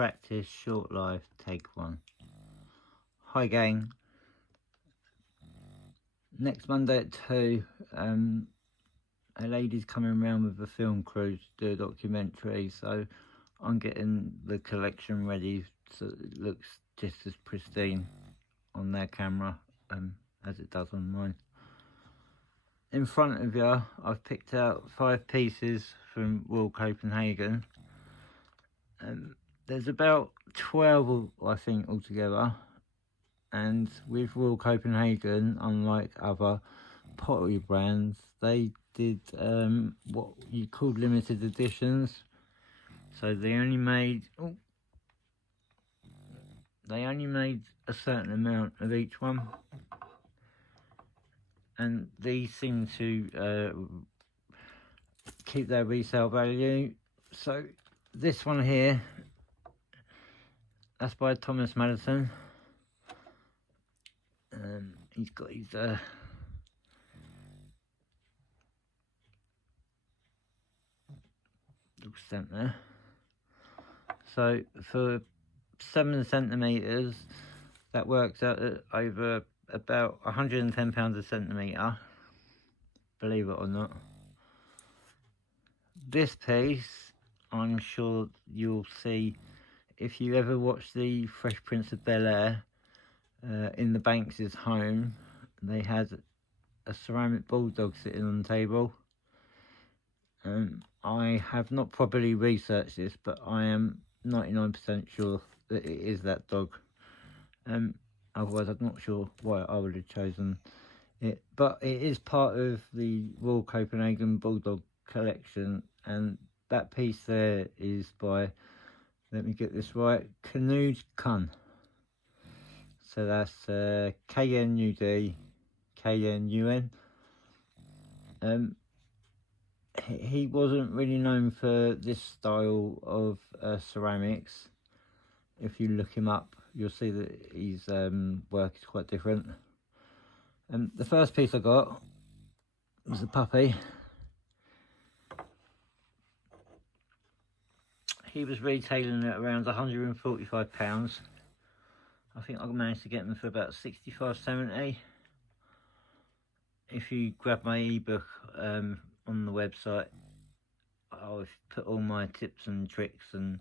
practice, short life, take one. Hi gang. Next Monday at 2, a lady's coming around with a film crew to do a documentary, so I'm getting the collection ready so it looks just as pristine on their camera as it does on mine. In front of you, I've picked out 5 pieces from Royal Copenhagen. There's about 12, I think, altogether. And with Royal Copenhagen, unlike other pottery brands, they did what you call limited editions. So they only made a certain amount of each one, and these seem to keep their resale value. So this one here, that's by Thomas Madison. He's got his little stamp there. So for 7 centimetres, that works out at over about £110 a centimetre, believe it or not. This piece, I'm sure you'll see if you ever watch the Fresh Prince of Bel-Air. In the Banks' home, they had a ceramic bulldog sitting on the table. I have not properly researched this, but I am 99% sure that it is that dog. Otherwise I'm not sure why I would have chosen it, but it is part of the Royal Copenhagen Bulldog collection, and that piece there is by, let me get this right, Knud Kun. So that's Knud, Knun. He wasn't really known for this style of ceramics. If you look him up, you'll see that his work is quite different. The first piece I got was a puppy. He was retailing at around £145. I think I managed to get them for about 65-70. If you grab my ebook on the website, I've put all my tips and tricks and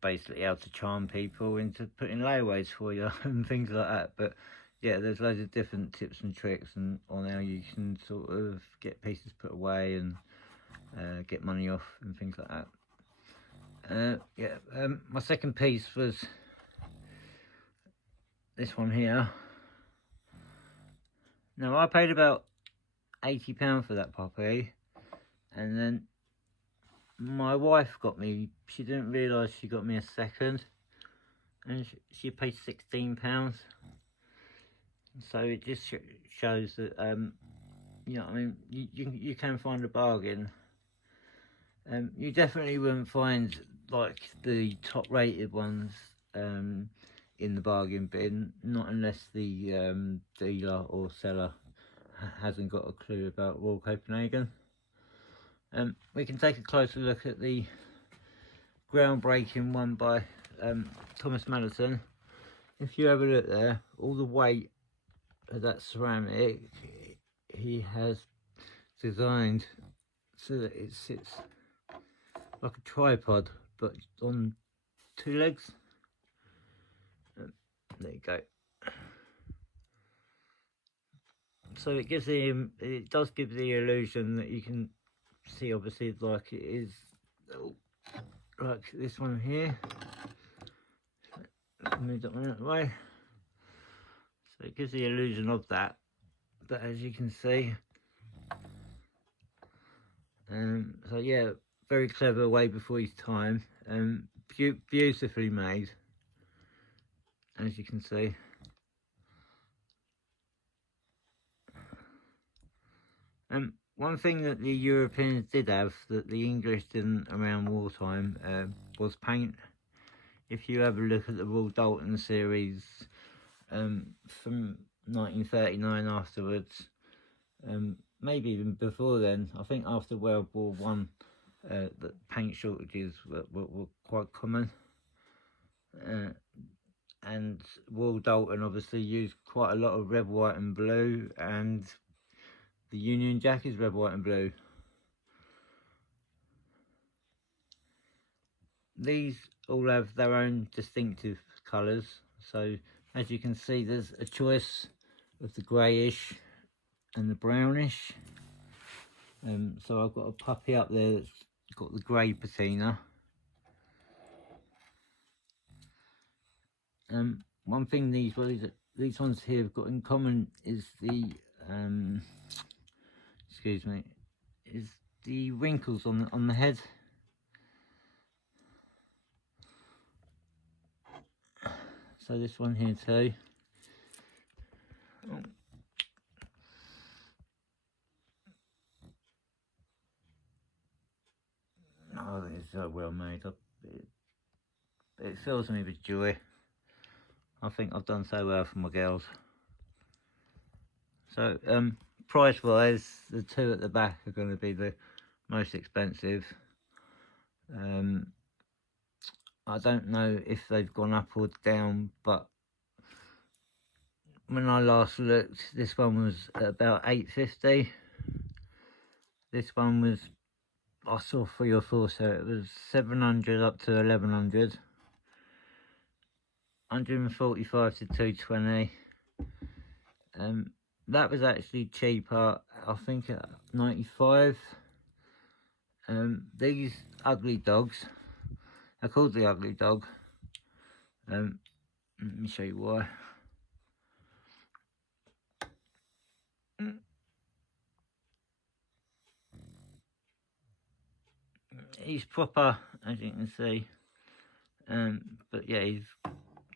basically how to charm people into putting layaways for you and things like that. But yeah, there's loads of different tips and tricks and on how you can sort of get pieces put away and get money off and things like that. My second piece was this one here. Now I paid about £80 for that puppy, and then my wife got me, she didn't realise she got me a second, and she paid £16. So it just shows that you know what I mean, you can find a bargain. You definitely wouldn't find like the top rated ones in the bargain bin, not unless the dealer or seller hasn't got a clue about Royal Copenhagen. We can take a closer look at the groundbreaking one by Thomas Madison. If you have a look there, all the weight of that ceramic he has designed so that it sits like a tripod but on 2 legs. There you go. So it does give the illusion that you can see, obviously, like it is like this one here. Move that one out of the way. So it gives the illusion of that, but as you can see, so yeah, very clever, way before his time, beautifully made, as you can see. One thing that the Europeans did have that the English didn't around wartime was paint. If you have a look at the Royal Dalton series from 1939 afterwards, maybe even before then, I think after World War I, that paint shortages were quite common. And Royal Dalton obviously used quite a lot of red, white and blue, and the Union Jack is red, white and blue. These all have their own distinctive colours, so as you can see there's a choice of the greyish and the brownish. So I've got a puppy up there that's got the grey patina. One thing these ones here have got in common is the excuse me, is the wrinkles on the head. So this one here too. Oh, it's so well made up. It fills me with joy. I think I've done so well for my girls. So price wise, the two at the back are going to be the most expensive. I don't know if they've gone up or down, but when I last looked, this one was at about $8.50. This one was, I saw 3 or 4, so it was 700 up to 1100. 145 to 220. That was actually cheaper, I think at 95. These ugly dogs, they're called the ugly dog. Let me show you why. He's proper, as you can see, but yeah, he's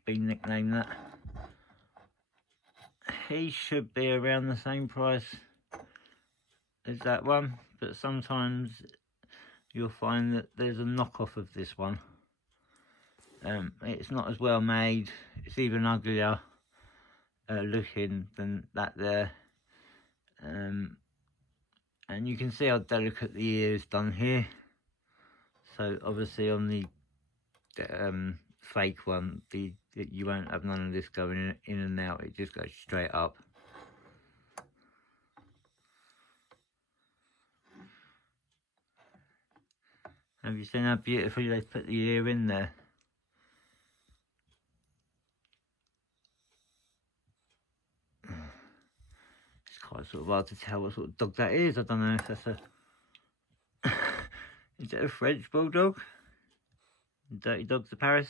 been nicknamed that. He should be around the same price as that one, but sometimes you'll find that there's a knockoff of this one. It's not as well made, it's even uglier looking than that there. And you can see how delicate the ear is done here. So obviously on the fake one, you won't have none of this going in and out, it just goes straight up. Have you seen how beautifully they put the ear in there? It's quite sort of hard to tell what sort of dog that is. I don't know if that's a is it a French Bulldog? Dirty Dogs of Paris?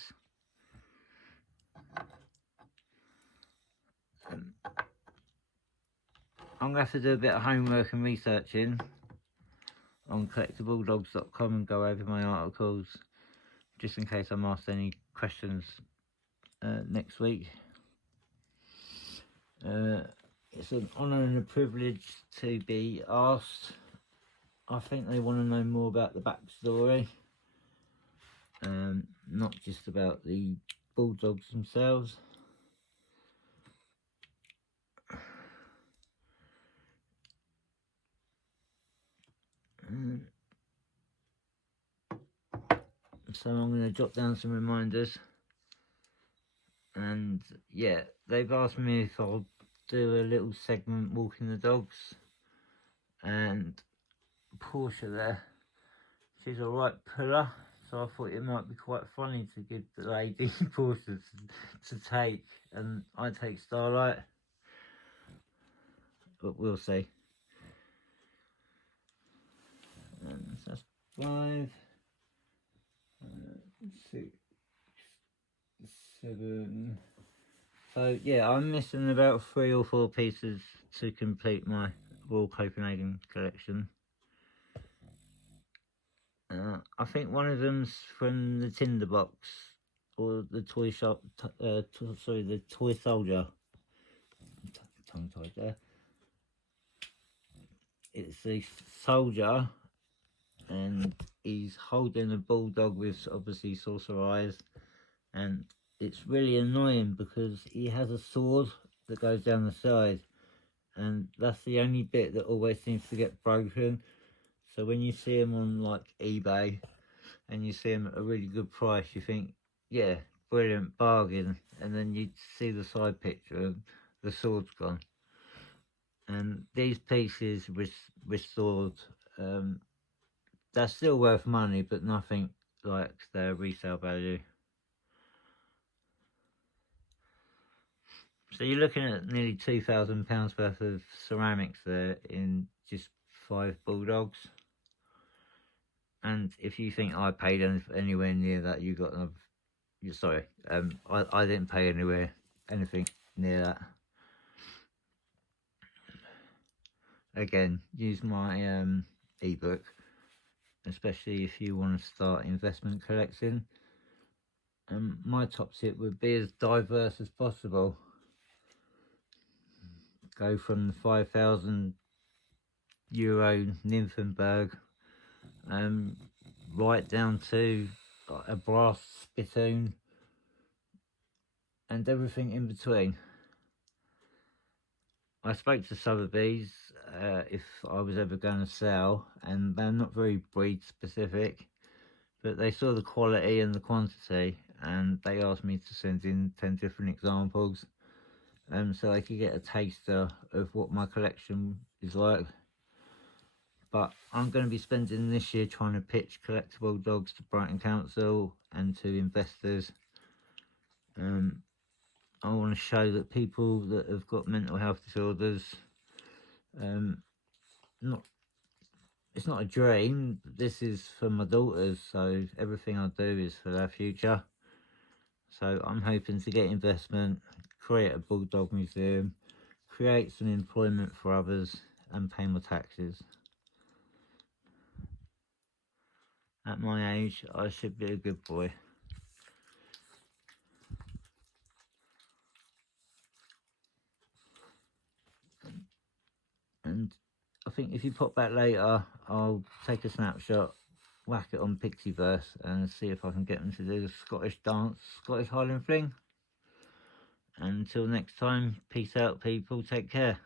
I'm going to have to do a bit of homework and researching on collectibledogs.com and go over my articles just in case I'm asked any questions next week. It's an honour and a privilege to be asked. I think they want to know more about the backstory, not just about the Bulldogs themselves. So I'm going to jot down some reminders, and yeah, they've asked me if I'll do a little segment walking the dogs, and Portia there, she's a right puller, so I thought it might be quite funny to give the lady Portia to take, and I take Starlight, but we'll see. And so that's 5, 6, 7. So yeah, I'm missing about 3 or 4 pieces to complete my Royal Copenhagen collection. I think one of them's from the Tinderbox or the toy shop. Sorry, the Toy Soldier. Tongue tied there. It's the soldier, and he's holding a bulldog with obviously saucer eyes, and it's really annoying because he has a sword that goes down the side, and that's the only bit that always seems to get broken. So when you see them on like eBay and you see them at a really good price, you think, yeah, brilliant bargain. And then you see the side picture and the sword's gone. And these pieces restored, they're still worth money, but nothing like their resale value. So you're looking at nearly £2,000 worth of ceramics there in just 5 Bulldogs. And if you think I paid anywhere near that, you got another. Sorry, I didn't pay anything near that. Again, use my ebook, especially if you want to start investment collecting. My top tip would be as diverse as possible. Go from the €5,000 Nymphenburg, right down to a brass spittoon and everything in between. I spoke to Sotheby's if I was ever going to sell, and they're not very breed specific, but they saw the quality and the quantity, and they asked me to send in 10 different examples, so I could get a taster of what my collection is like. But I'm going to be spending this year trying to pitch collectible dogs to Brighton Council and to investors. I want to show that people that have got mental health disorders, it's not a dream. This is for my daughters, so everything I do is for their future. So I'm hoping to get investment, create a Bulldog museum, create some employment for others, and pay my taxes. At my age, I should be a good boy. And I think if you pop back later, I'll take a snapshot, whack it on Pixieverse, and see if I can get them to do the Scottish dance, Scottish Highland Fling. And until next time, peace out, people. Take care.